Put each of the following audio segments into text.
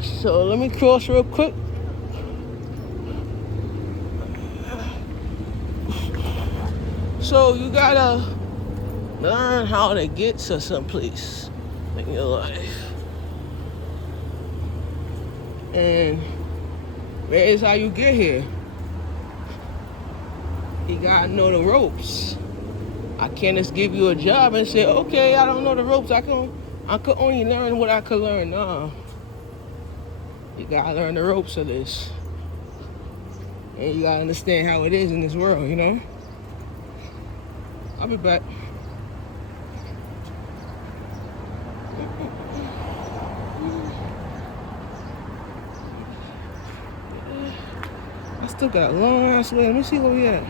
So let me cross real quick. So you gotta learn how to get to someplace in your life. And that is how you get here. You gotta know the ropes. I can't just give you a job and say, okay, I don't know the ropes. I could only learn what I could learn. No. You gotta learn the ropes of this. And you gotta understand how it is in this world, you know? I'll be back. I still got a long ass way. Let me see where we at.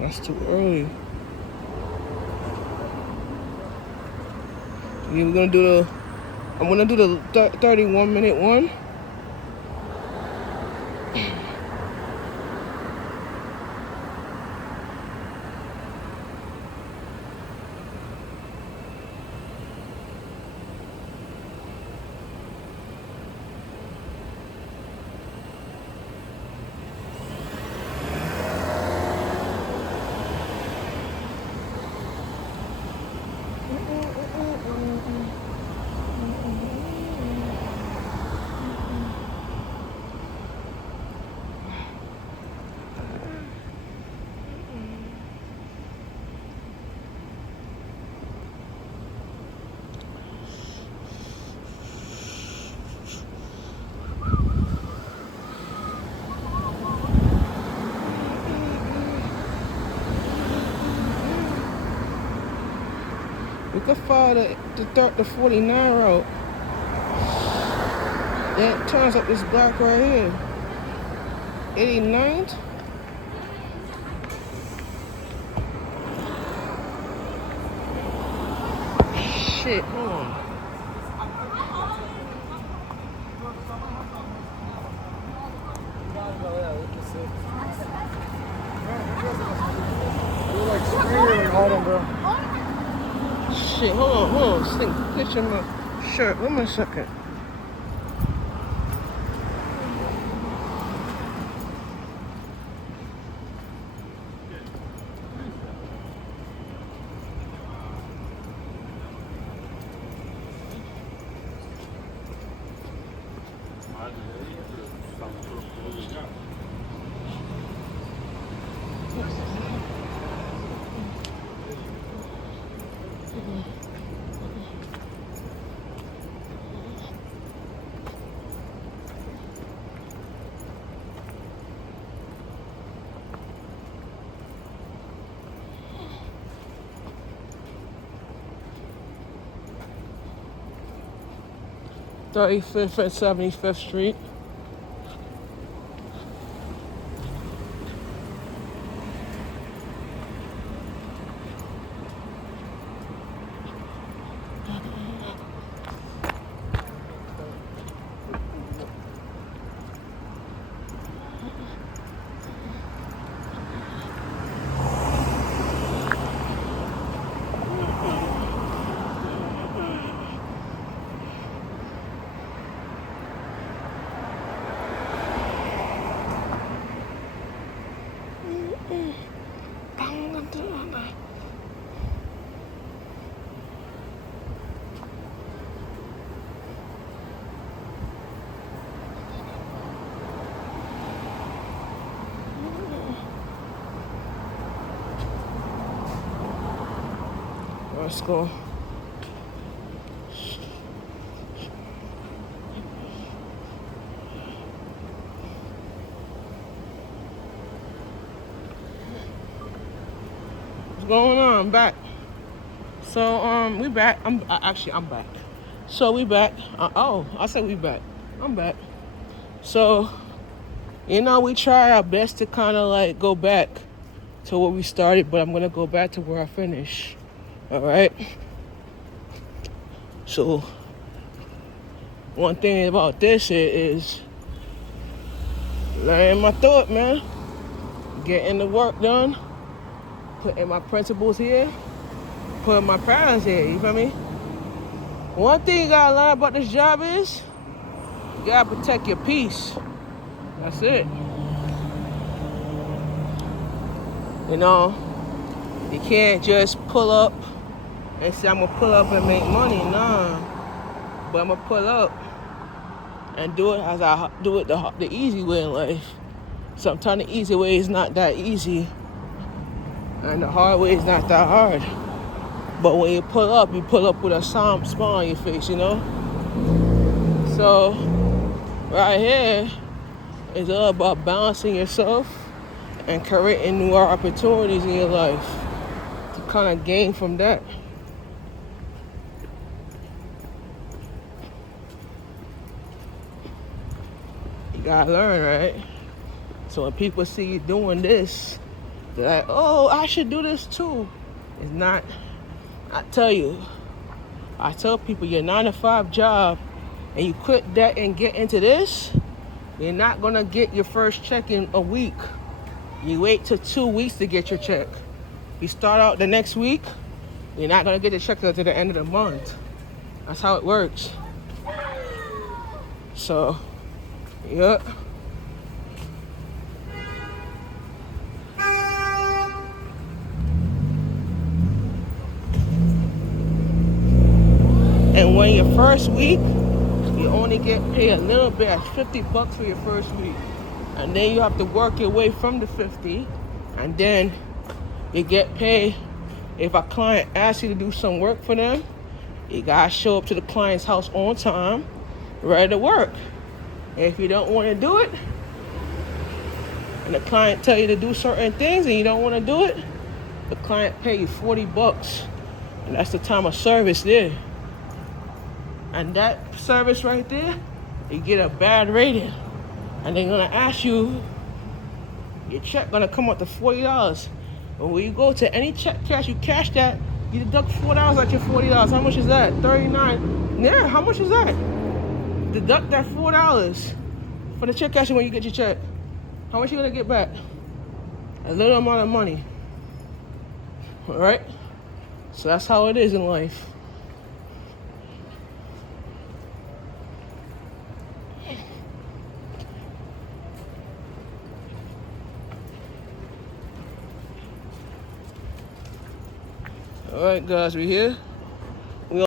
That's too early. I'm gonna do the 31-minute one. We could follow the 49 route. That turns up this block right here. 89th. Shit, hold on. Shit, hold on. Stink, pitch in my shirt. Wait a second. .35th and 75th Street. Let's go. What's going on? I'm back. So we back. I'm back. So we back. I said we back. I'm back. So, we try our best to kind of like go back to where we started, but I'm gonna go back to where I finished. All right. So one thing about this is learning my thought, man. Getting the work done, putting my principles here, putting my parents here, you feel me? One thing you gotta learn about this job is you gotta protect your peace. That's it. You know, you can't just pull up and say, I'm gonna pull up and make money. Nah, but I'm gonna pull up and do it as I do it the easy way in life. Sometimes the easy way is not that easy, and the hard way is not that hard. But when you pull up with a smile on your face, you know? So, right here is all about balancing yourself and creating new opportunities in your life to kind of gain from that. You gotta learn, right? So when people see you doing this, they're like, oh, I should do this too. It's not. I tell people your 9-to-5 job and you quit that and get into this, you're not gonna get your first check in a week. You wait till 2 weeks to get your check. You start out the next week, you're not gonna get the check until the end of the month. That's how it works. So, yeah. And when your first week, you only get paid a little bit, $50 for your first week. And then you have to work your way from the 50, and then you get paid. If a client asks you to do some work for them, you gotta show up to the client's house on time, ready to work. And if you don't want to do it, and the client tell you to do certain things and you don't want to do it, the client pay you $40, and that's the time of service there. And that service right there, you get a bad rating. And they're gonna ask you, your check gonna come out to $40. But when you go to any check cash, you cash that, you deduct $4 out your $40. How much is that? $39. Yeah, how much is that? Deduct that $4 for the check cashing when you get your check. How much you gonna get back? A little amount of money. All right? So that's how it is in life. All right, guys, we here.